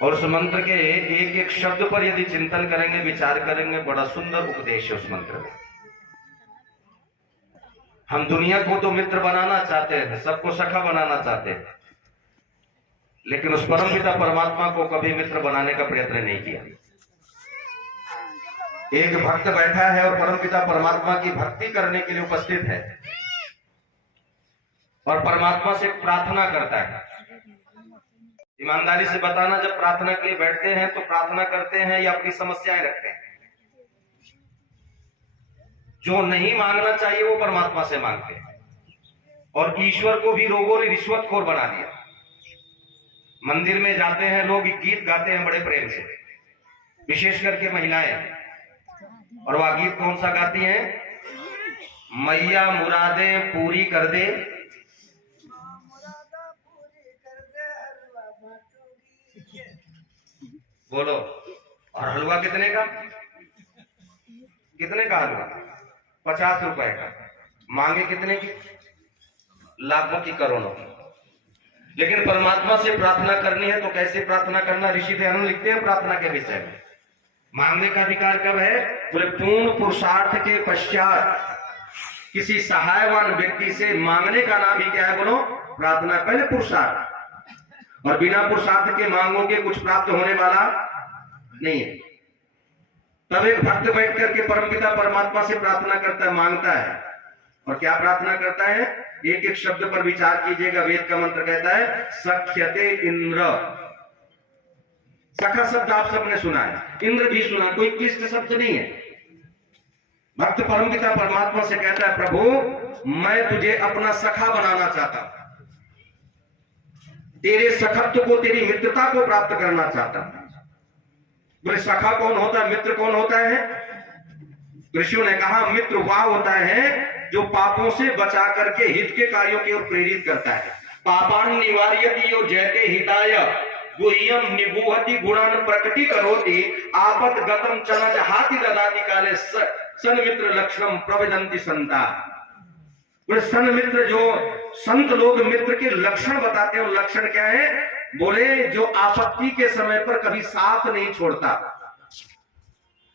और उस मंत्र के एक एक शब्द पर यदि चिंतन करेंगे, विचार करेंगे, बड़ा सुंदर उपदेश है उस मंत्र में। हम दुनिया को तो मित्र बनाना चाहते हैं, सबको सखा बनाना चाहते हैं, लेकिन उस परम पिता परमात्मा को कभी मित्र बनाने का प्रयत्न नहीं किया। एक भक्त बैठा है और परम पिता परमात्मा की भक्ति करने के लिए उपस्थित है और परमात्मा से प्रार्थना करता है। ईमानदारी से बताना, जब प्रार्थना के लिए बैठते हैं तो प्रार्थना करते हैं या अपनी समस्याएं रखते हैं? जो नहीं मांगना चाहिए वो परमात्मा से मांगते हैं, और ईश्वर को भी लोगों ने रिश्वतखोर बना दिया। मंदिर में जाते हैं लोग, गीत गाते हैं बड़े प्रेम से, विशेष करके महिलाएं, और वह गीत कौन सा गाती हैं? मैया मुरादें पूरी कर दे, बोलो। और हलवा कितने का? कितने का हलवा? 50 रुपए का। मांगे कितने की? लाखों की, करोड़ों की। लेकिन परमात्मा से प्रार्थना करनी है तो कैसे प्रार्थना करना? ऋषि दयानंद लिखते हैं प्रार्थना के विषय में। मांगने का अधिकार कब है? बोले पूर्ण पुरुषार्थ के पश्चात किसी सहायवान व्यक्ति से मांगने का नाम ही क्या है? बोलो, प्रार्थना। पहले पुरुषार्थ, और बिना पुरुषार्थ के मांगोगे कुछ प्राप्त होने वाला नहीं है। तब एक भक्त बैठ करके परमपिता परमात्मा से प्रार्थना करता है, मांगता है। और क्या प्रार्थना करता है? एक एक शब्द पर विचार कीजिएगा। वेद का मंत्र कहता है सख्यते इंद्र। सखा शब्द आप सबने सुना है, इंद्र भी सुना, कोई क्लिष्ट शब्द नहीं है। भक्त परमपिता परमात्मा से कहता है प्रभु मैं तुझे अपना सखा बनाना चाहता हूं, तेरे सखत्व को, तेरी मित्रता को प्राप्त करना चाहता हूं। बोले सखा कौन होता है, मित्र कौन होता है? ऋषियों ने कहा मित्र वह होता है जो पापों से बचा करके हित के कार्यों की ओर प्रेरित करता है। पापान निवार्यति यो जयते हिताय गुह्यम निबुहति गुणान प्रकटी करोति आपत गतम चनज हाथि ददाति काले सन मित्र लक्षणम प्रविदंति संता। बोले सन मित्र, जो संत लोग मित्र के लक्षण बताते हैं, लक्षण क्या है? बोले जो आपत्ति के समय पर कभी साथ नहीं छोड़ता,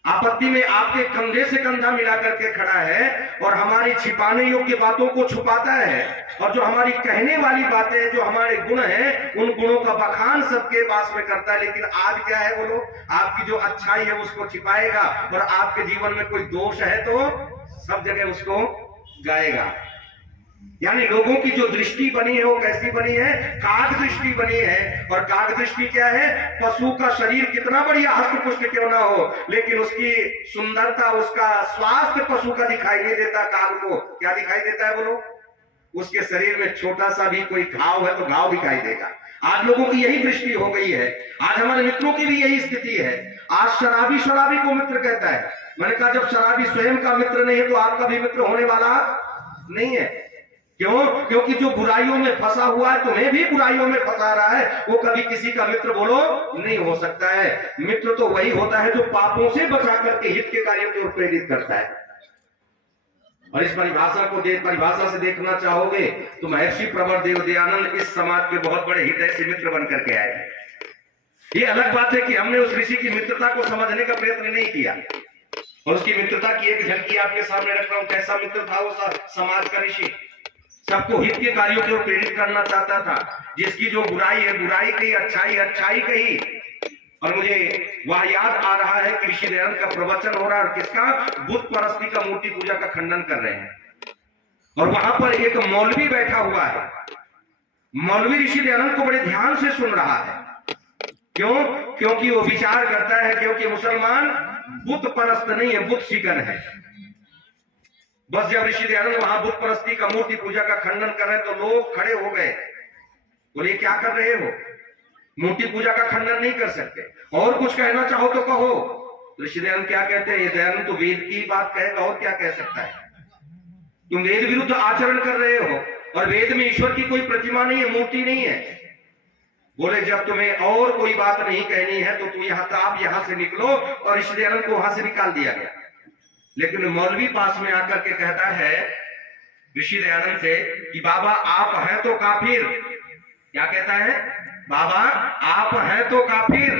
आपत्ति में आपके कंधे से कंधा मिला करके खड़ा है और हमारी छिपाने योग्य बातों को छुपाता है, और जो हमारी कहने वाली बातें हैं, जो हमारे गुण हैं, उन गुणों का बखान सबके पास में करता है। लेकिन आज क्या है बोलो, आपकी जो अच्छाई है उसको छिपाएगा, और आपके जीवन में कोई दोष है तो सब जगह उसको गाएगा। यानी लोगों की जो दृष्टि बनी है वो कैसी बनी है? काग दृष्टि बनी है। और काग दृष्टि क्या है? पशु का शरीर कितना बढ़िया हस्त पुष्ट क्यों ना हो, लेकिन उसकी सुंदरता, उसका स्वास्थ्य पशु का दिखाई नहीं देता। काग को क्या दिखाई देता है बोलो? उसके शरीर में छोटा सा भी कोई घाव है तो घाव दिखाई देगा। आज लोगों की यही दृष्टि हो गई है। आज हमारे मित्रों की भी यही स्थिति है। आज शराबी शराबी को मित्र कहता है। मैंने कहा जब शराबी स्वयं का मित्र नहीं है तो आपका भी मित्र होने वाला नहीं है। क्यों? क्योंकि जो बुराइयों में फंसा हुआ है, तुम्हें भी बुराइयों में फंसा रहा है, वो कभी किसी का मित्र बोलो नहीं हो सकता है। मित्र तो वही होता है जो पापों से बचा करके हित के कार्यों की ओर प्रेरित करता है। और इस परिभाषा से देखना चाहोगे तो महर्षि प्रवर देव दयानंद इस समाज के बहुत बड़े हितैषी मित्र बन करके आए। ये अलग बात है कि हमने उस ऋषि की मित्रता को समझने का प्रयत्न नहीं किया, और उसकी मित्रता की एक झलकी आपके सामने रख रहा हूं। कैसा मित्र था वो समाज का ऋषि? सबको हित के कार्यों की ओर प्रेरित करना चाहता था। जिसकी जो बुराई है बुराई कही, अच्छाई अच्छाई कही। और मुझे वह याद आ रहा है कि ऋषि दयानंद का प्रवचन हो रहा है, और किसका? बुत परस्ती का, मूर्ति पूजा का खंडन कर रहे हैं। और वहां पर एक मौलवी बैठा हुआ है। मौलवी ऋषि दयानंद को बड़े ध्यान से सुन रहा है। क्यों? क्योंकि वो विचार करता है क्योंकि मुसलमान बुत परस्त नहीं है, बुत शिकन है। बस जब ऋषि दयानंद वहां बुत परस्ती का, मूर्ति पूजा का खंडन कर रहे हैं तो लोग खड़े हो गए। बोले क्या कर रहे हो? मूर्ति पूजा का खंडन नहीं कर सकते, और कुछ कहना चाहो तो कहो। ऋषि दयानंद क्या कहते हैं? ये दयानंद तो वेद की बात कहेगा, और क्या कह सकता है? तुम वेद विरुद्ध आचरण कर रहे हो, और वेद में ईश्वर की कोई प्रतिमा नहीं है, मूर्ति नहीं है। बोले जब तुम्हें और कोई बात नहीं कहनी है तो तुम आप यहां से निकलो, और ऋषि दयानंद को वहां से निकाल दिया गया। लेकिन मौलवी पास में आकर के कहता है ऋषि दयानंद से कि बाबा आप हैं तो काफिर। क्या कहता है? बाबा आप हैं तो काफिर,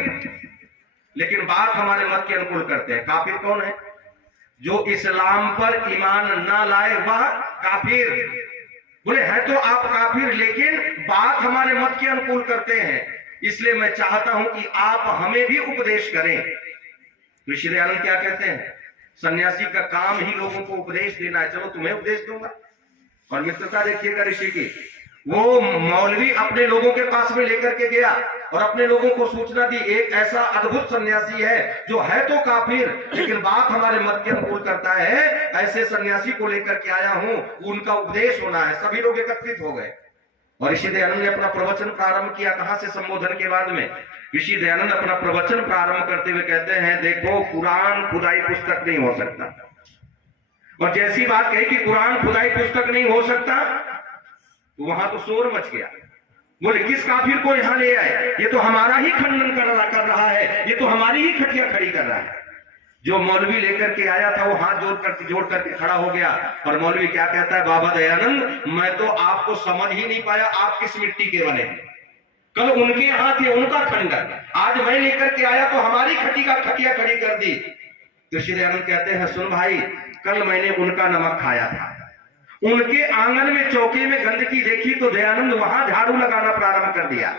लेकिन बात हमारे मत के अनुकूल करते हैं। काफिर कौन है? जो इस्लाम पर ईमान ना लाए वह काफिर। बोले हैं तो आप काफिर, लेकिन बात हमारे मत के अनुकूल करते हैं। इसलिए मैं चाहता हूं कि आप हमें भी उपदेश करें। ऋषि दयानंद क्या कहते हैं? सन्यासी का काम ही लोगों को उपदेश देना है, चलो तुम्हें उपदेश दूंगा। और मित्रता देखिएगा ऋषि की, वो मौलवी अपने लोगों के पास में लेकर के गया और अपने लोगों को सूचना दी, एक ऐसा अद्भुत सन्यासी है जो है तो काफिर लेकिन बात हमारे मत के अनुकूल करता है, ऐसे सन्यासी को लेकर के आया हूं, उनका उपदेश होना है। सभी लोग एकत्रित हो गए और ऋषि दयानंद ने अपना प्रवचन प्रारंभ किया। कहां से? संबोधन के बाद में ऋषि दयानंद अपना प्रवचन प्रारंभ करते हुए कहते हैं, देखो कुरान खुदाई पुस्तक नहीं हो सकता। और जैसी बात कही कि कुरान खुदाई पुस्तक नहीं हो सकता, तो वहां तो शोर मच गया। बोले किस काफिर को यहां ले आए? ये तो हमारा ही खंडन कर रहा है, ये तो हमारी ही खटिया खड़ी कर रहा है। जो मौलवी लेकर के आया था वो हाथ जोड़ करके खड़ा हो गया और मौलवी क्या कहता है, बाबा दयानंद मैं तो आपको समझ ही नहीं पाया, आप किस मिट्टी के बने? कल उनके यहाँ थे, उनका खंडन, आज मैं लेकर के आया तो हमारी खटिया खड़ी कर दी। तो श्री दयानंद कहते हैं, सुन भाई, कल मैंने उनका नमक खाया था, उनके आंगन में चौके में गंदगी देखी तो दयानंद वहां झाड़ू लगाना प्रारंभ कर दिया।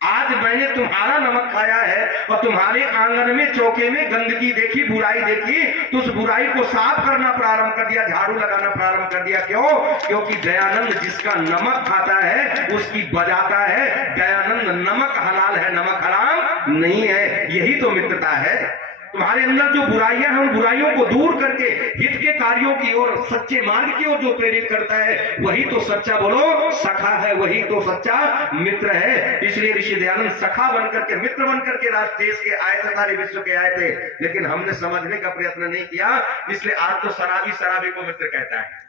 आज मैंने तुम्हारा नमक खाया है और तुम्हारे आंगन में चौके में गंदगी देखी, बुराई देखी, तो उस बुराई को साफ करना प्रारंभ कर दिया, झाड़ू लगाना प्रारंभ कर दिया। क्यों? क्योंकि दयानंद जिसका नमक खाता है उसकी बजाता है। दयानंद नमक हलाल है, नमक हराम नहीं है। यही तो मित्रता है। तुम्हारे अंदर जो बुराइयां हैं उन बुराइयों को दूर करके हित के कार्यों की ओर, सच्चे मार्ग की ओर जो प्रेरित करता है वही तो सच्चा, बोलो, सखा है, वही तो सच्चा मित्र है। इसलिए ऋषि दयानंद सखा बनकर के, मित्र बनकर के राष्ट्र देश के आए थे, सारे विश्व के आए थे, लेकिन हमने समझने का प्रयत्न नहीं किया। इसलिए आज तो शराबी को मित्र कहता है।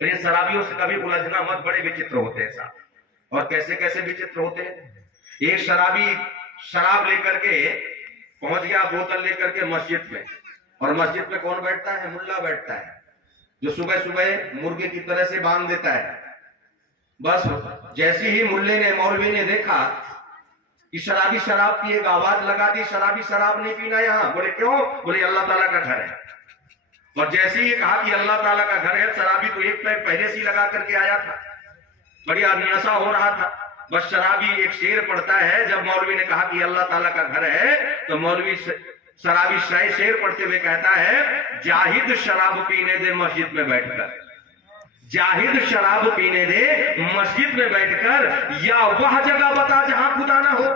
तो ये शराबियों से कभी उलझना मत, बड़े विचित्र होते हैं साहब। और कैसे कैसे विचित्र होते हैं। एक शराबी शराब लेकर के पहुंच गया, बोतल लेकर के मस्जिद में, और मस्जिद में कौन बैठता है? मुल्ला बैठता है, जो सुबह सुबह मुर्गे की तरह से बांध देता है। बस जैसे ही मुल्ले ने, मौलवी ने देखा कि शराबी शराब पिएगा, आवाज लगा दी, शराबी शराब नहीं पीना यहाँ। बोले क्यों? बोले अल्लाह ताला का घर है। और जैसे ही कहा कि अल्लाह ताला का घर है, शराबी तो एक पैर पहले से लगा करके आया था, बढ़िया नशा हो रहा था। बस शराबी एक शेर पढ़ता है, जब मौलवी ने कहा कि अल्लाह ताला का घर है, तो मौलवी शराबी शेर पढ़ते हुए कहता है, जाहिद शराब पीने दे मस्जिद में बैठकर, जाहिद शराब पीने दे मस्जिद में बैठकर, या वह जगह बता जहां खुदा ना हो।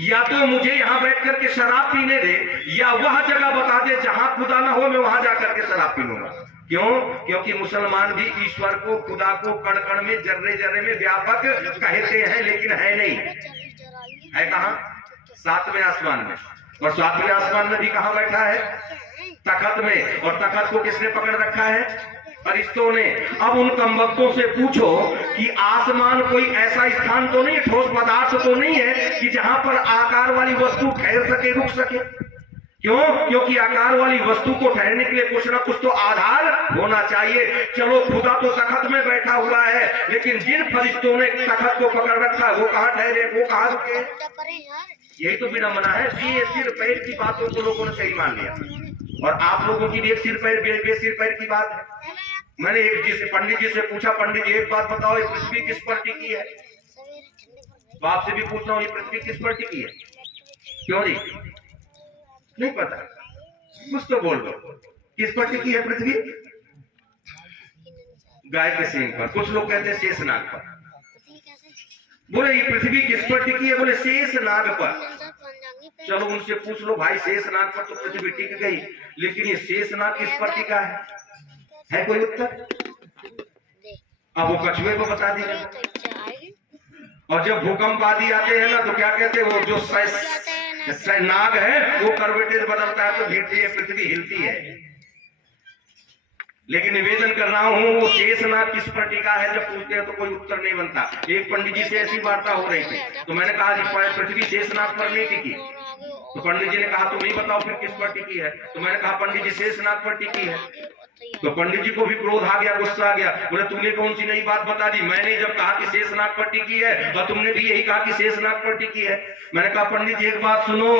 या तो मुझे यहाँ बैठ करके शराब पीने दे, या वह जगह बता दे जहां खुदा ना हो, मैं वहां जाकर के शराब पी लूंगा। क्यों? क्योंकि मुसलमान भी ईश्वर को, खुदा को कण कण में, जर्रे जर्रे में व्यापक कहते हैं, लेकिन है नहीं। है कहां? सातवें आसमान में। और सातवें आसमान में भी कहां बैठा है? तखत में। और तखत को किसने पकड़ रखा है? फरिश्तों ने। अब उन कमबख्तों से पूछो कि आसमान कोई ऐसा स्थान तो नहीं, ठोस पदार्थ तो नहीं है कि जहां पर आकार वाली वस्तु ठहर सके, रुक सके। क्यों? क्योंकि आकार वाली वस्तु को ठहरने के लिए कुछ ना कुछ तो आधार होना चाहिए। चलो खुदा तो तखत में बैठा हुआ है, लेकिन जिन फरिश्तों ने तखत को पकड़ रखा है वो कहां ठहरे, वो कहां रुके? यही तो बिना मना है। ये सिर पैर की बातों को लोगों ने सही मान लिया, और आप लोगों की भी एक सिर पैर बेसिर पैर की बात है। मैंने एक पंडित जी से पूछा, पंडित जी एक बात बताओ, ये पृथ्वी किस पर टिकी है? तो आपसे भी पूछ रहा हूँ, ये पृथ्वी किस पर टिकी है? क्यों जी? नहीं पता? कुछ तो बोल दो, किस पर टिकी है पृथ्वी? गाय के सींग पर। कुछ लोग कहते हैं शेषनाग पर। बोले ये पृथ्वी किस पर टिकी है? बोले शेषनाग पर। चलो उनसे पूछ लो, भाई शेषनाग पर तो पृथ्वी टिक गई, लेकिन ये शेषनाग किस पर टिका है कोई उत्तर? अब वो कछुए को बता दिया। और जब भूकंप आदि आते हैं ना, तो क्या कहते हैं, वो जो नाग है वो करवटें बदलता है तो पृथ्वी हिलती है। लेकिन निवेदन कर रहा हूं, वो शेषनाग किस पर टिका है जब पूछते हैं तो कोई उत्तर नहीं बनता। एक पंडित जी से ऐसी वार्ता हो रही थी, तो मैंने कहा पृथ्वी शेषनाग पर नहीं टिकी। तो पंडित जी ने कहा तुम नहीं बताओ फिर किस पर टिकी है? तो मैंने कहा पंडित जी शेषनाग पर टिकी है। तो पंडित जी को भी क्रोध आ गया, गुस्सा आ गया। बोले तूने कौन सी नई बात बता दी? मैंने जब कहा कि शेषनाग पर टिकी है और तुमने भी यही कहा कि शेषनाग पर टिकी है। मैंने कहा पंडित जी एक बात सुनो,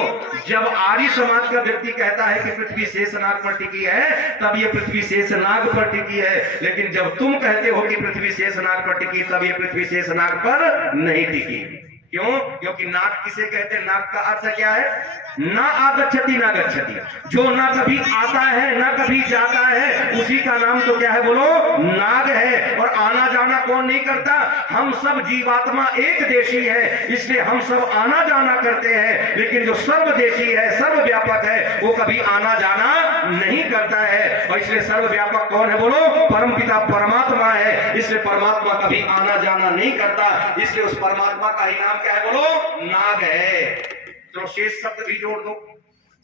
जब आर्य समाज का व्यक्ति कहता है कि पृथ्वी शेषनाग पर टिकी है तब ये पृथ्वी शेषनाग पर टिकी है, लेकिन जब तुम कहते हो कि पृथ्वी शेषनाग पर टिकी तब ये पृथ्वी शेषनाग पर नहीं टिकी। क्यों? क्योंकि नाग किसे कहते हैं? नाग का अर्थ क्या है? ना आगच्छति ना गच्छति, जो ना कभी आता है ना कभी जाता है उसी का नाम तो क्या है? बोलो, नाग है। और आना जाना कौन नहीं करता? हम सब जीवात्मा एक देशी है, इसलिए हम सब आना जाना करते हैं, लेकिन जो सर्वदेशी है, सर्वव्यापक है, वो कभी आना जाना नहीं करता है। और इसलिए सर्वव्यापक कौन है? बोलो, परमपिता परमात्मा है, इसलिए परमात्मा कभी आना जाना नहीं करता, इसलिए उस परमात्मा का ही नाम क्या है? बोलो, नाग है। तो शेष शब्द भी जोड़ दो,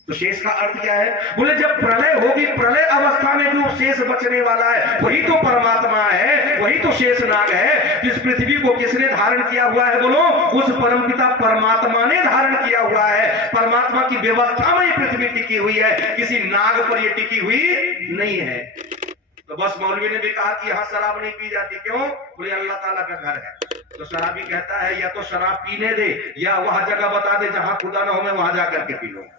तो शेष का अर्थ क्या है? बोले जब प्रलय होगी, प्रलय अवस्था में जो शेष बचने वाला है वही तो परमात्मा है, वही तो शेष नाग है। जिस पृथ्वी को किसने धारण किया हुआ है? बोलो, उस परमपिता परमात्मा ने धारण किया हुआ है। परमात्मा की व्यवस्था में ये पृथ्वी टिकी हुई है, किसी नाग पर ये टिकी हुई नहीं है। तो बस मौलवी ने भी कहा कि यहाँ शराब नहीं पी जाती। क्यों? बोले अल्लाह ताला का घर है। तो शराबी कहता है या तो शराब पीने दे या वह जगह बता दे जहां खुदा ना हो, मैं वहां जाकर के पी लूंगा।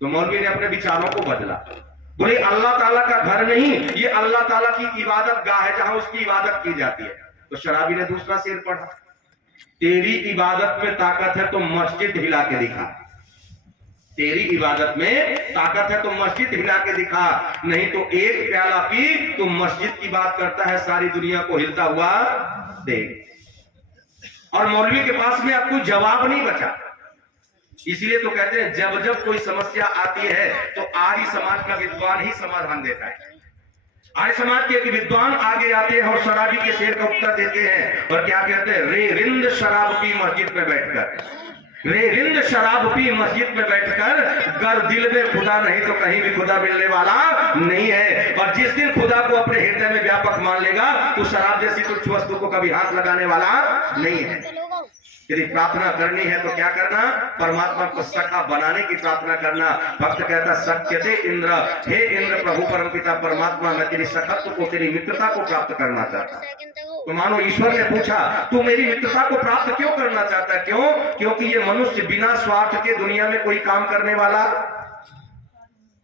तो मौलवी ने अपने विचारों को बदला। बोले अल्लाह ताला का घर नहीं, ये अल्लाह ताला की इबादत गाह है जहां उसकी इबादत की जाती है। तो शराबी ने दूसरा शेर पढ़ा, तेरी इबादत में ताकत है तो मस्जिद हिला के दिखा। तेरी इबादत में ताकत है तो मस्जिद हिला के दिखा, नहीं तो एक प्याला पी तो मस्जिद की बात करता है, सारी दुनिया को हिलता हुआ देख। और मौलवी के पास में अब कोई जवाब नहीं बचा, इसीलिए तो कहते हैं जब जब कोई समस्या आती है तो आर्य समाज का विद्वान ही समाधान देता है। आर्य समाज के एक विद्वान आगे आते हैं और शराबी के शेर का उत्तर देते हैं और क्या कहते हैं? रे रिंद शराब पी मस्जिद में बैठकर, रे रिंद शराब पी मस्जिद में बैठकर, गर दिल में खुदा नहीं तो कहीं भी खुदा मिलने वाला नहीं है। और जिस दिन खुदा को अपने हृदय में व्यापक मान लेगा तो शराब जैसी तुच्छ वस्तु को कभी हाथ लगाने वाला नहीं है। यदि प्रार्थना करनी है तो क्या करना? परमात्मा को सखा बनाने की प्रार्थना करना। भक्त कहता सत्यते इंद्र, हे इंद्र प्रभु परमपिता परमात्मा, मैं तेरी सखत्व को, तेरी मित्रता को प्राप्त करना चाहता हूं। तो मानो ईश्वर ने पूछा तू मेरी मित्रता को प्राप्त क्यों करना चाहता है? क्यों? क्योंकि ये मनुष्य बिना स्वार्थ के दुनिया में कोई काम करने वाला।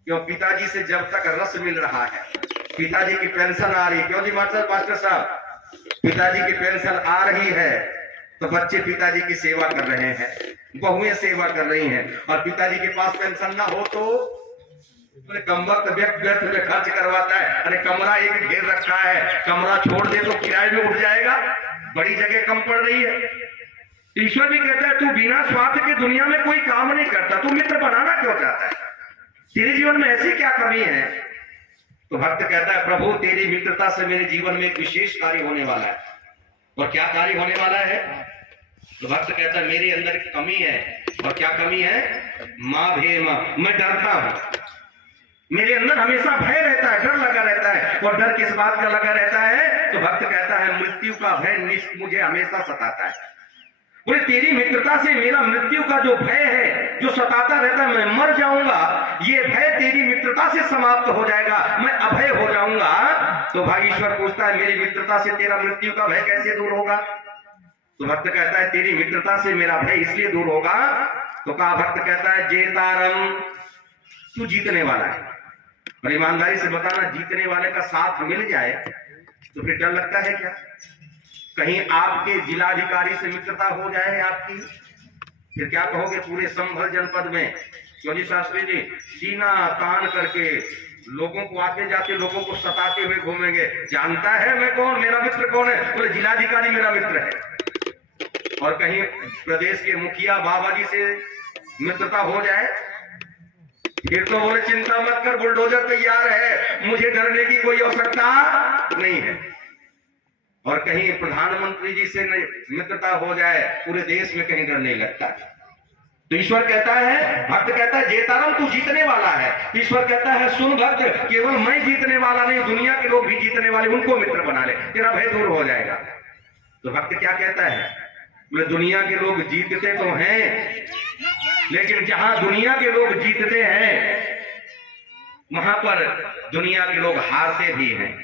क्यों? पिताजी से जब तक रस मिल रहा है, पिताजी की पेंशन आ रही है। क्यों जी मास्टर साहब? पिताजी की पेंशन आ रही है तो बच्चे पिताजी की सेवा कर रहे हैं, बहुएं सेवा कर रही हैं। और पिताजी के पास पेंशन ना हो तो कम वक्त व्यर्थ में खर्च करवाता है। अरे कमरा एक घेर रखा है, कमरा छोड़ दे तो किराए में उठ जाएगा, बड़ी जगह कम पड़ रही है। ईश्वर भी कहता है तू बिना स्वार्थ के दुनिया में कोई काम नहीं करता, तू मित्र बनाना क्यों चाहता है? तेरे जीवन में ऐसी क्या कमी है? तो भक्त कहता है प्रभु तेरी मित्रता से मेरे जीवन में एक विशेष कार्य होने वाला है। और क्या कार्य होने वाला है? तो भक्त कहता है मेरे अंदर की कमी है। और क्या कमी है? मां भेम, मैं डरता हूं, मेरे अंदर हमेशा भय रहता है, डर लगा रहता है। और डर किस बात का लगा रहता है? तो भक्त कहता है मृत्यु का भय मुझे हमेशा सताता है। बोले तेरी मित्रता से मेरा मृत्यु का जो भय है, जो सताता रहता है, मैं मर जाऊंगा, ये भय तेरी मित्रता से समाप्त हो जाएगा, मैं अभय हो जाऊंगा। तो भागीश्वर पूछता है मेरी मित्रता से तेरा मृत्यु का भय कैसे दूर होगा? तो भक्त कहता है तेरी मित्रता से मेरा भय इसलिए दूर होगा। तो कहा भक्त कहता है जेतारम, तू जीतने वाला है। और ईमानदारी से बताना, जीतने वाले का साथ मिल जाए तो फिर डर लगता है क्या? कहीं आपके जिलाधिकारी से मित्रता हो जाए आपकी, फिर क्या कहोगे पूरे संभल जनपद में? क्यों जी शास्त्री जी, सीना तान करके लोगों को, आते जाते लोगों को सताते हुए घूमेंगे, जानता है मैं कौन, मेरा मित्र कौन है? बोले जिलाधिकारी मेरा मित्र है। और कहीं प्रदेश के मुखिया बाबा जी से मित्रता हो जाए फिर तो बोले चिंता मत कर, बुलडोजर तैयार है, मुझे डरने की कोई आवश्यकता नहीं है। और कहीं प्रधानमंत्री जी से मित्रता हो जाए, पूरे देश में कहीं डर नहीं लगता। तो ईश्वर कहता है, भक्त कहता है जेतारम तू जीतने वाला है। ईश्वर कहता है सुन भक्त, केवल मैं जीतने वाला नहीं, दुनिया के लोग भी जीतने वाले, उनको मित्र बना ले, तेरा भय दूर हो जाएगा। तो भक्त क्या कहता है? बोले दुनिया के लोग जीतते तो हैं, लेकिन जहां दुनिया के लोग जीतते हैं वहां पर दुनिया के लोग हारते भी हैं।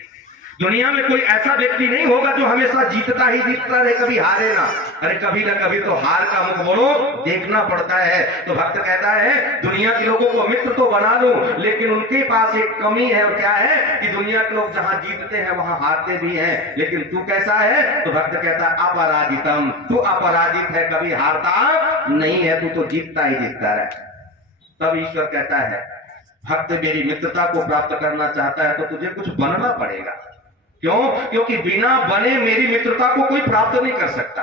दुनिया में कोई ऐसा व्यक्ति नहीं होगा जो हमेशा जीतता ही जीतता रहे, कभी हारे ना। अरे कभी ना कभी तो हार का मुख बोलो देखना पड़ता है। तो भक्त कहता है दुनिया के लोगों को मित्र तो बना लूं, लेकिन उनके पास एक कमी है, और क्या है कि दुनिया के लोग जहां जीतते हैं वहां हारते भी हैं। लेकिन तू कैसा है? तो भक्त कहता है अपराजितम, तू अपराजित है, कभी हारता नहीं है, तू तो जीतता ही जीतता रहे। तब ईश्वर कहता है भक्त मेरी मित्रता को प्राप्त करना चाहता है तो तुझे कुछ बनना पड़ेगा। क्यों? क्योंकि बिना बने मेरी मित्रता को कोई प्राप्त नहीं कर सकता।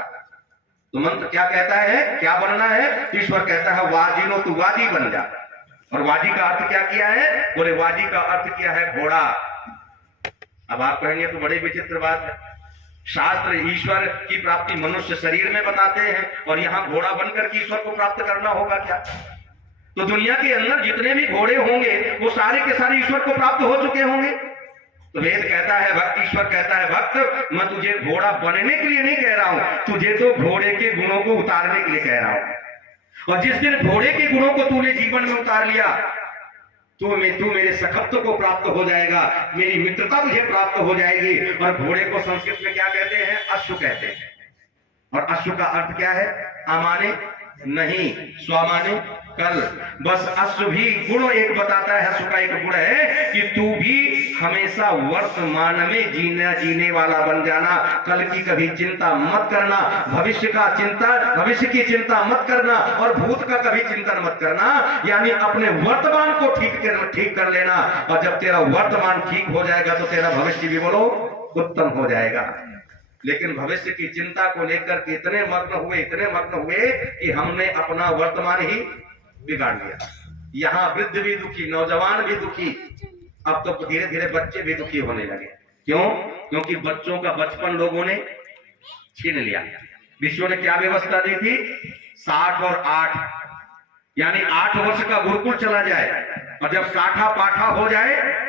तो मंत्र क्या कहता है, क्या बनना है? ईश्वर कहता है वाजिनो, तू वाजी बन जा। और वाजी का अर्थ क्या किया है? बोले वाजी का अर्थ किया है घोड़ा। अब आप कहेंगे तो बड़ी विचित्र बात है, शास्त्र ईश्वर की प्राप्ति मनुष्य शरीर में बताते हैं और यहाँ घोड़ा बनकर के ईश्वर को प्राप्त करना होगा क्या? तो दुनिया के अंदर जितने भी घोड़े होंगे वो सारे के सारे ईश्वर को प्राप्त हो चुके होंगे। तो वेद कहता है, भक्त ईश्वर कहता है भक्त मैं तुझे घोड़ा बनने के लिए नहीं कह रहा हूं, तुझे तो घोड़े के गुणों को उतारने के लिए कह रहा हूं। और जिस दिन घोड़े के गुणों को तूने जीवन में उतार लिया तो तू मेरे सखत्व को प्राप्त हो जाएगा, मेरी मित्रता तुझे प्राप्त हो जाएगी। और घोड़े को संस्कृत में क्या कहते हैं? अश्व कहते हैं। और अश्व का अर्थ क्या है? अमाने नहीं, स्वामाने कल। बस अश्व भी गुण एक बताता है, अश्व का एक गुण है कि तू भी हमेशा वर्तमान में जीने वाला बन जाना, कल की कभी चिंता मत करना, भविष्य की चिंता मत करना और भूत का कभी चिंतन मत करना। यानी अपने वर्तमान को ठीक कर लेना, और जब तेरा वर्तमान ठीक हो जाएगा तो तेरा भविष्य भी बोलो उत्तम हो जाएगा। लेकिन भविष्य की चिंता को लेकर के इतने मग्न हुए कि हमने अपना वर्तमान ही बिगाड़ लिया। यहाँ वृद्ध भी दुखी, नौजवान भी दुखी, अब तो धीरे धीरे बच्चे भी दुखी होने लगे। क्यों? क्योंकि बच्चों का बचपन लोगों ने छीन लिया। विश्व ने क्या व्यवस्था दी थी? 60 और 8, यानी 8 वर्ष का गुरुकुल चला जाए, और जब 60 पाठा हो जाए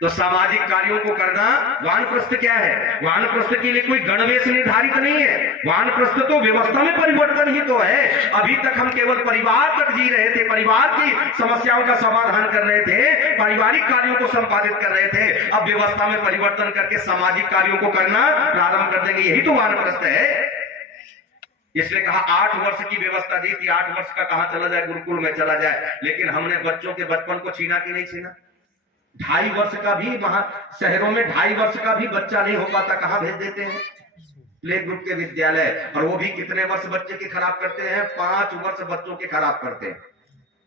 तो सामाजिक कार्यों को करना। वानप्रस्थ क्या है? वानप्रस्थ के लिए कोई गणवेश निर्धारित नहीं है। वानप्रस्थ तो व्यवस्था में परिवर्तन ही तो है। अभी तक हम केवल परिवार तक जी रहे थे, परिवार की समस्याओं का समाधान कर रहे थे, पारिवारिक कार्यों को संपादित कर रहे थे। अब व्यवस्था में परिवर्तन करके सामाजिक कार्यों को करना प्रारंभ कर देंगे, यही तो वानप्रस्थ है। इसलिए कहा 8 वर्ष की व्यवस्था दी थी, 8 वर्ष का कहां चला जाए, गुरुकुल में चला जाए। लेकिन हमने बच्चों के बचपन को छीना कि नहीं छीना? 2.5 वर्ष का भी वहां शहरों में 2.5 वर्ष का भी बच्चा नहीं हो पाता, कहां भेज देते हैं? प्ले ग्रुप के विद्यालय। और वो भी कितने वर्ष बच्चे के खराब करते हैं? 5 वर्ष बच्चों के खराब करते हैं।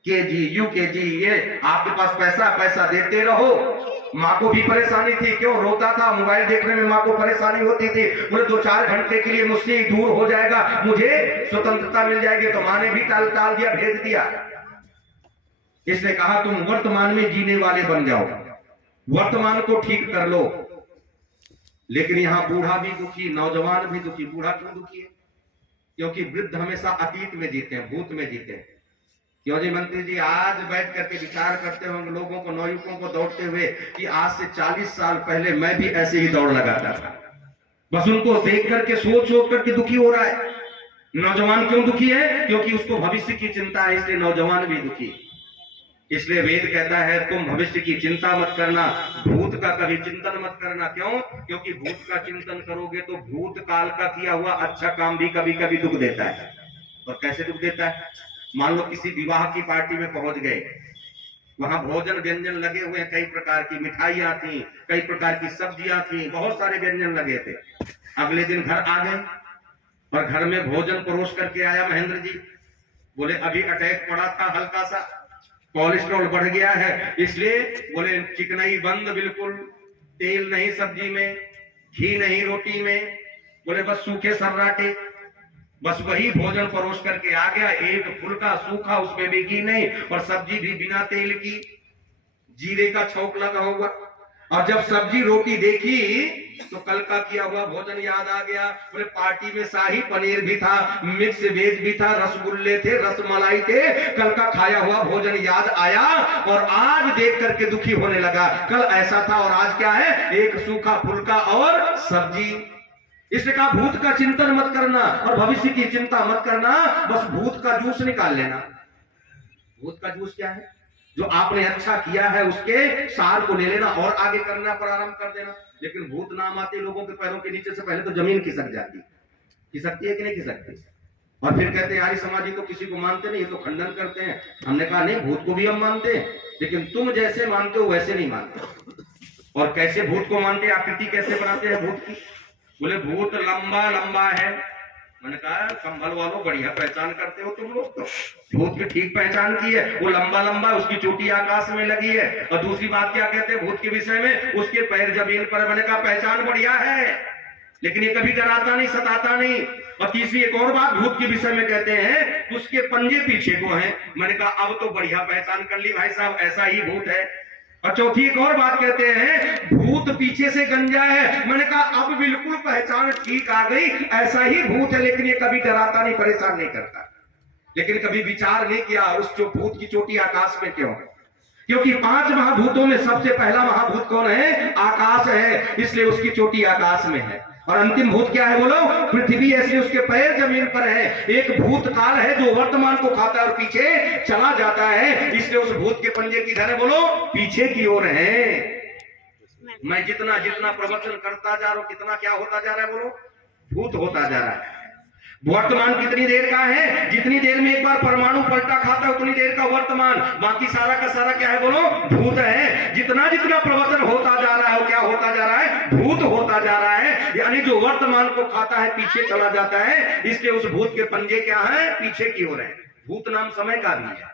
केजी, यूकेजी, ये आपके पास पैसा देते रहो। माँ को भी परेशानी थी, क्यों रोता था? मोबाइल देखने में माँ को परेशानी होती थी। बोले 2-4 घंटे के लिए मुझसे दूर हो जाएगा, मुझे स्वतंत्रता मिल जाएगी। तो माँ ने भी टाल दिया, भेज दिया। इसने कहा तुम वर्तमान में जीने वाले बन जाओ, वर्तमान को ठीक कर लो। लेकिन यहाँ बूढ़ा भी दुखी, नौजवान भी दुखी। बूढ़ा क्यों दुखी है? क्योंकि वृद्ध हमेशा अतीत में जीते हैं, भूत में जीते हैं। क्यों जी मंत्री जी? आज बैठ करके विचार करते होंगे लोगों को, नौयुवकों को दौड़ते हुए कि आज से 40 साल पहले मैं भी ऐसे ही दौड़ लगाता था। बस उनको देख करके सोच करके दुखी हो रहा है। नौजवान क्यों दुखी है? क्योंकि उसको भविष्य की चिंता है, इसलिए नौजवान भी दुखी। इसलिए वेद कहता है तुम भविष्य की चिंता मत करना, भूत का कभी चिंतन मत करना। क्यों? क्योंकि भूत का चिंतन करोगे तो भूत काल का किया हुआ अच्छा काम भी कभी कभी दुख देता है। और कैसे दुख देता है? मान लो किसी विवाह की पार्टी में पहुंच गए, वहां भोजन व्यंजन लगे हुए हैं, कई प्रकार की मिठाइयां थी, कई प्रकार की सब्जियां थी, बहुत सारे व्यंजन लगे थे। अगले दिन घर आ गए और घर में भोजन परोस करके आया महेंद्र जी। बोले अभी अटैक पड़ा था, हल्का सा कोलेस्ट्रॉल बढ़ गया है, इसलिए बोले चिकनाई बंद, बिल्कुल तेल नहीं सब्जी में, घी नहीं रोटी में, बोले बस सूखे सर्राटे। बस वही भोजन परोस करके आ गया, एक फुल्का सूखा, उसमें भी घी नहीं, और सब्जी भी बिना तेल की, जीरे का छौंक लगा हुआ। और जब सब्जी रोटी देखी तो कल का किया हुआ भोजन याद आ गया। बोले पार्टी में शाही पनीर भी था, मिक्स वेज भी था, रसगुल्ले थे, रसमलाई थे, कल का खाया हुआ भोजन याद आया और आज देख करके दुखी होने लगा। कल ऐसा था और आज क्या है? एक सूखा फुल्का और सब्जी। इसने कहा भूत का चिंतन मत करना और भविष्य की चिंता मत करना, बस भूत का जूस निकाल लेना। भूत का जूस क्या है? जो आपने अच्छा किया है उसके सार को ले लेना और आगे करना प्रारंभ कर देना। लेकिन भूत नाम आते लोगों के पैरों के नीचे से पहले तो जमीन खिसक जाती, खिसकती है कि नहीं खिसकती? और फिर कहते हैं आर्य समाजी तो किसी को मानते नहीं, ये तो खंडन करते हैं। हमने कहा नहीं, भूत को भी हम मानते हैं, लेकिन तुम जैसे मानते हो वैसे नहीं मानते। और कैसे भूत को मानते हैं, आकृति कैसे बनाते हैं भूत की? बोले भूत लंबा लंबा है। मैंने कहा संभल वालों बढ़िया पहचान करते हो तुम लोग, तो भूत की ठीक पहचान की है। वो लंबा लंबा, उसकी चोटी आकाश में लगी है। और दूसरी बात क्या कहते हैं भूत के विषय में, उसके पैर जमीन पर। मैंने कहा पहचान बढ़िया है, लेकिन ये कभी डराता नहीं, सताता नहीं। और तीसरी एक और बात भूत के विषय में कहते हैं उसके पंजे पीछे को हैं। मैंने कहा अब तो बढ़िया पहचान कर ली भाई साहब, ऐसा ही भूत है। और चौथी एक और बात कहते हैं भूत पीछे से गंजा है। मैंने कहा अब बिल्कुल पहचान ठीक आ गई, ऐसा ही भूत है, लेकिन ये कभी डराता नहीं, परेशान नहीं करता। लेकिन कभी विचार नहीं किया उस जो भूत की चोटी आकाश में क्यों है? क्योंकि 5 महाभूतों में सबसे पहला महाभूत कौन है? आकाश है, इसलिए उसकी चोटी आकाश में है। और अंतिम भूत क्या है बोलो? पृथ्वी है, इसलिए उसके पैर जमीन पर है। एक भूत काल है जो वर्तमान को खाता है और पीछे चला जाता है, इसलिए उस भूत के पंजे किधर है बोलो? पीछे की ओर है। मैं जितना जितना प्रवचन करता जा रहा हूं, कितना क्या होता जा रहा है बोलो? भूत होता जा रहा है। वर्तमान कितनी देर का है? जितनी देर में एक बार परमाणु पलटा खाता है उतनी देर का वर्तमान, बाकी सारा का सारा क्या है बोलो? भूत है। जितना जितना प्रवचन होता जा रहा है वो क्या होता जा रहा है? भूत होता जा रहा है। यानी जो वर्तमान को खाता है पीछे चला जाता है, इसलिए उस भूत के पंजे क्या है? पीछे की ओर है। भूत नाम समय का भी है।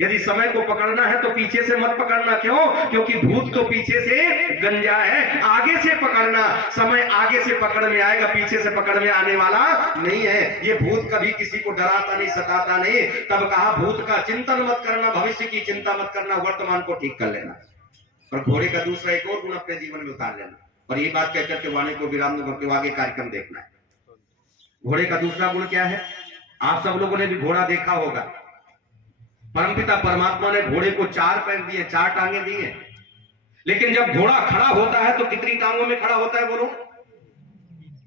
यदि समय को पकड़ना है तो पीछे से मत पकड़ना। क्यों? क्योंकि भूत तो पीछे से गंजा है। आगे से पकड़ना, समय आगे से पकड़ में आएगा, पीछे से पकड़ में आने वाला नहीं है। ये भूत कभी किसी को डराता नहीं, सताता नहीं। तब कहा भूत का चिंतन मत करना, भविष्य की चिंता मत करना, वर्तमान को ठीक कर लेना। और घोड़े का दूसरा एक और गुण अपने जीवन में उतार लेना। और ये बात कहकर के वाणी को विराम करके आगे कार्यक्रम देखना है। घोड़े का दूसरा गुण क्या है? आप सब लोगों ने भी घोड़ा देखा होगा। परमपिता परमात्मा ने घोड़े को 4 पैर दिए, 4 टांगे दिए। लेकिन जब घोड़ा खड़ा होता है तो कितनी टांगों में खड़ा होता है बोलो?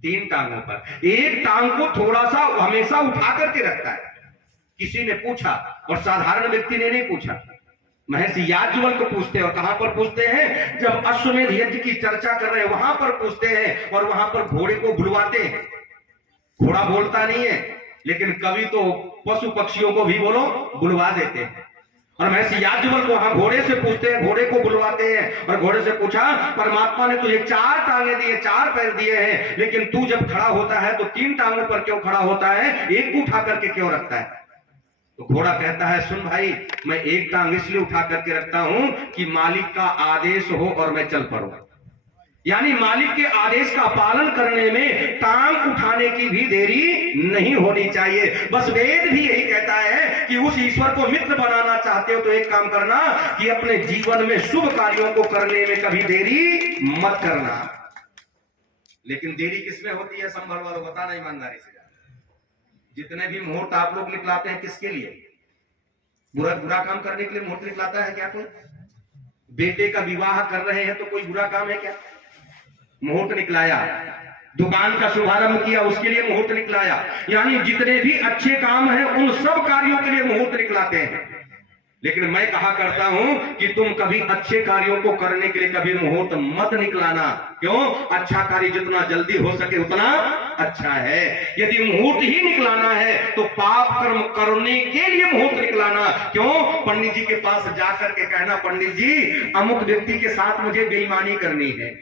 3 टांगों पर। एक टांग को थोड़ा सा हमेशा उठा करके रखता है। किसी ने पूछा, और साधारण व्यक्ति ने नहीं पूछा, महर्षि याज्ञवल्क्य को पूछते हैं। और कहां पर पूछते हैं? जब अश्वमेध यज्ञ की चर्चा कर रहे हैं वहां पर पूछते हैं। और वहां पर घोड़े को बुलवाते हैं। घोड़ा बोलता नहीं है, लेकिन कभी तो पशु पक्षियों को भी बोलो बुलवा देते हैं। और महर्षि याज्ञवल्क्य को वहां घोड़े से पूछते हैं, घोड़े को बुलवाते हैं। और घोड़े से पूछा परमात्मा ने तुझे 4 टांगे दिए, 4 पैर दिए हैं, लेकिन तू जब खड़ा होता है तो 3 टांगों पर क्यों खड़ा होता है? एक को उठा करके क्यों रखता है? तो घोड़ा कहता है सुन भाई, मैं एक टांग इसलिए उठा करके रखता हूं कि मालिक का आदेश हो और मैं चल पड़ूं। यानी मालिक के आदेश का पालन करने में टांग उठाने की भी देरी नहीं होनी चाहिए। बस वेद भी यही कहता है कि उस ईश्वर को मित्र बनाना चाहते हो तो एक काम करना कि अपने जीवन में शुभ कार्यों को करने में कभी देरी मत करना। लेकिन देरी किसमें होती है? संभल वालों बताना ईमानदारी से। जितने भी मुहूर्त आप लोग निकलाते हैं किसके लिए? बुरा काम करने के लिए मुहूर्त निकलाता है क्या कोई? बेटे का विवाह कर रहे हैं तो कोई बुरा काम है क्या? मुहूर्त निकलाया। दुकान का शुभारंभ किया, उसके लिए मुहूर्त निकलाया। यानी जितने भी अच्छे काम हैं उन सब कार्यों के लिए मुहूर्त निकलाते हैं। लेकिन मैं कहा करता हूं कि तुम कभी अच्छे कार्यों को करने के लिए कभी मुहूर्त मत निकलाना। क्यों? अच्छा कार्य जितना जल्दी हो सके उतना अच्छा है। यदि मुहूर्त ही निकलाना है तो पाप कर्म करने के लिए मुहूर्त निकलाना। क्यों? पंडित जी के पास जाकर के कहना पंडित जी अमुक व्यक्ति के साथ मुझे बेईमानी करनी है,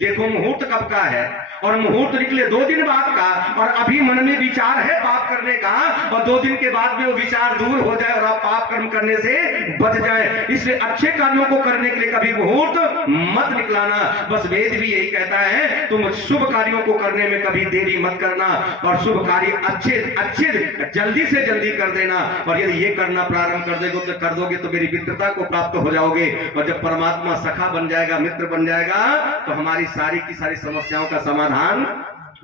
देखो मुहूर्त कब का है। और मुहूर्त निकले 2 दिन बाद का, और अभी मन में विचार है पाप करने का, और 2 दिन के बाद में वो विचार दूर हो जाए और आप पाप कर्म करने से बच जाए। इसलिए अच्छे कार्यों को करने के लिए कभी मुहूर्त मत निकलाना। बस वेद भी यही कहता है तुम शुभ कार्यों को करने में कभी देरी मत करना, और शुभ कार्य अच्छे जल्दी से जल्दी कर देना। और यदि ये करना प्रारंभ कर दोगे तो मेरी मित्रता को प्राप्त हो जाओगे। और जब परमात्मा सखा बन जाएगा, मित्र बन जाएगा, तो हमारी सारी की सारी समस्याओं का समाधान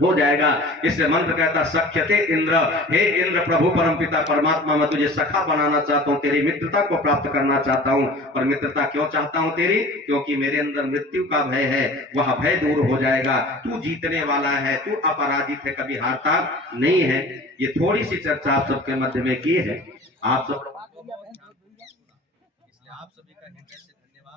हो जाएगा। इसलिए मंत्र कहता सख्यते इंद्र, हे इंद्र प्रभु परमपिता परमात्मा मैं तुझे सखा बनाना चाहता हूं, तेरी मित्रता को प्राप्त करना चाहता हूं। और मित्रता क्यों चाहता हूं तेरी? क्योंकि मेरे अंदर मृत्यु का भय है, वह भय दूर हो जाएगा। तू जीतने वाला है, तू अपराजित है, कभी हारता नहीं है। ये थोड़ी सी चर्चा आप सबके मध्य में की है। आप सब